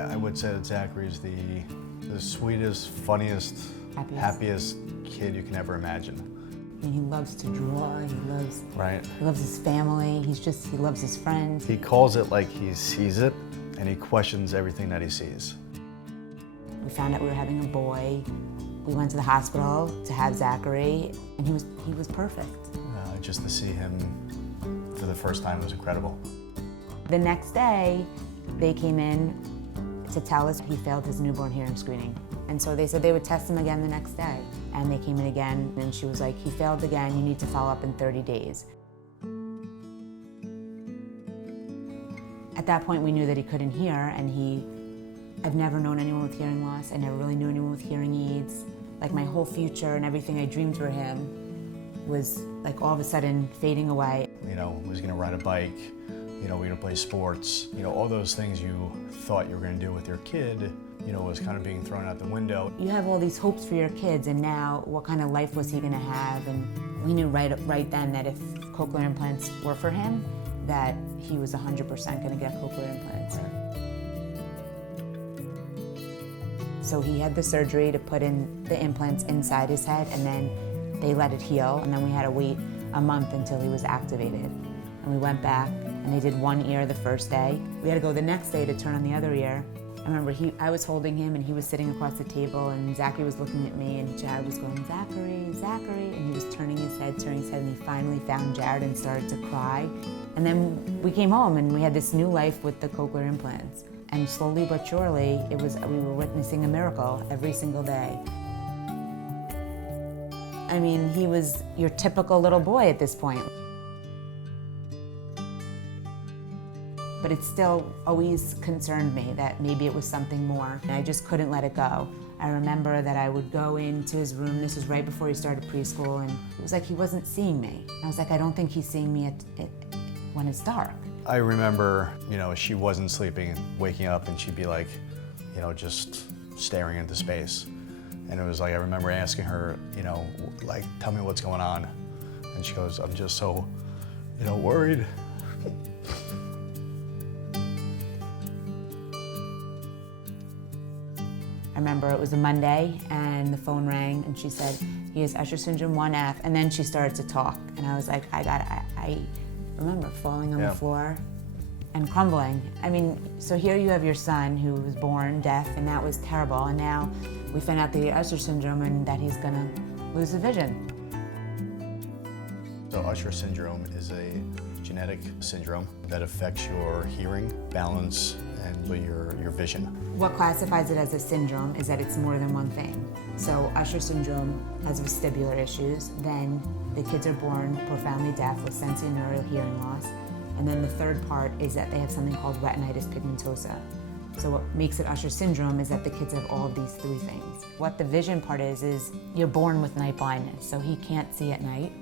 I would say that Zachary is the sweetest, funniest, happiest kid you can ever imagine. And he loves to draw, Right. he loves his family, he loves his friends. He calls it like he sees it, and he questions everything that he sees. We found out we were having a boy. We went to the hospital to have Zachary, and he was perfect. Just to see him for the first time was incredible. The next day, they came in to tell us he failed his newborn hearing screening. And so they said they would test him again the next day. And they came in again, and she was like, he failed again, you need to follow up in 30 days. At that point, we knew that he couldn't hear, and I've never known anyone with hearing loss. I never really knew anyone with hearing aids. Like, my whole future and everything I dreamed for him was like all of a sudden fading away. You know, he was gonna ride a bike, you know, we were gonna play sports. You know, all those things you thought you were gonna do with your kid, you know, was kind of being thrown out the window. You have all these hopes for your kids, and now what kind of life was he gonna have? And we knew right then that if cochlear implants were for him, that he was 100% gonna get cochlear implants. So he had the surgery to put in the implants inside his head, and then they let it heal, and then we had to wait a month until he was activated. And we went back, and they did one ear the first day. We had to go the next day to turn on the other ear. I remember I was holding him, and he was sitting across the table, and Zachary was looking at me, and Jared was going, Zachary, Zachary, and he was turning his head, and he finally found Jared and started to cry. And then we came home, and we had this new life with the cochlear implants. And slowly but surely, we were witnessing a miracle every single day. I mean, he was your typical little boy at this point. But it still always concerned me that maybe it was something more, and I just couldn't let it go. I remember that I would go into his room, this was right before he started preschool, and it was like he wasn't seeing me. I was like, I don't think he's seeing me when it's dark. I remember, you know, she wasn't sleeping and waking up, and she'd be like, you know, just staring into space. And it was like, I remember asking her, you know, like, tell me what's going on. And she goes, I'm just so, you know, worried. I remember it was a Monday, and the phone rang, and she said, he has Usher syndrome 1F, and then she started to talk. And I was like, I remember falling on the floor and crumbling. I mean, so here you have your son who was born deaf, and that was terrible, and now we found out that he has Usher syndrome and that he's gonna lose his vision. So Usher syndrome is a genetic syndrome that affects your hearing, balance, and your vision. What classifies it as a syndrome is that it's more than one thing. So Usher syndrome has vestibular issues, then the kids are born profoundly deaf with sensorineural hearing loss, and then the third part is that they have something called retinitis pigmentosa. So what makes it Usher syndrome is that the kids have all of these three things. What the vision part is you're born with night blindness, so he can't see at night.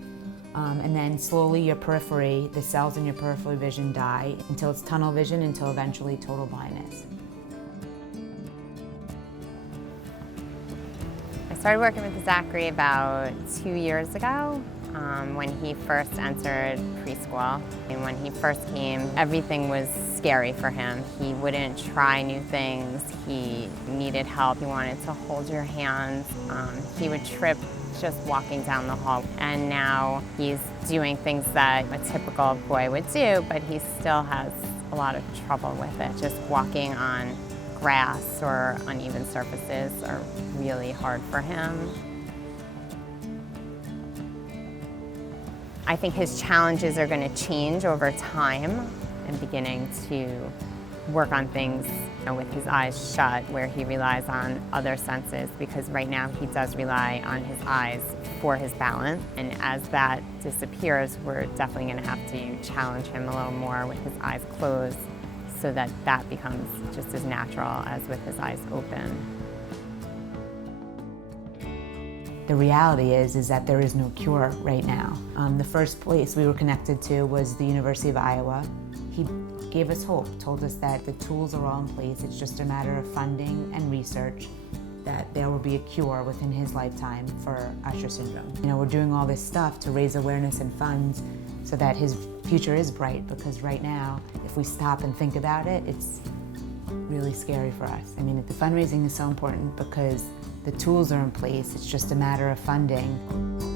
And then slowly your periphery, the cells in your peripheral vision die until it's tunnel vision, until eventually total blindness. I started working with Zachary about 2 years ago when he first entered preschool. And when he first came, everything was scary for him. He wouldn't try new things. He needed help. He wanted to hold your hands. He would trip just walking down the hall. And now he's doing things that a typical boy would do, but he still has a lot of trouble with it. Just walking on grass or uneven surfaces are really hard for him. I think his challenges are going to change over time and beginning to work on things with his eyes shut, where he relies on other senses, because right now he does rely on his eyes for his balance. And as that disappears, we're definitely going to have to challenge him a little more with his eyes closed, so that that becomes just as natural as with his eyes open. The reality is that there is no cure right now. The first place we were connected to was the University of Iowa. He gave us hope, told us that the tools are all in place, it's just a matter of funding and research, that there will be a cure within his lifetime for Usher syndrome. You know, we're doing all this stuff to raise awareness and funds so that his future is bright, because right now, if we stop and think about it, really scary for us. I mean, the fundraising is so important because the tools are in place. It's just a matter of funding.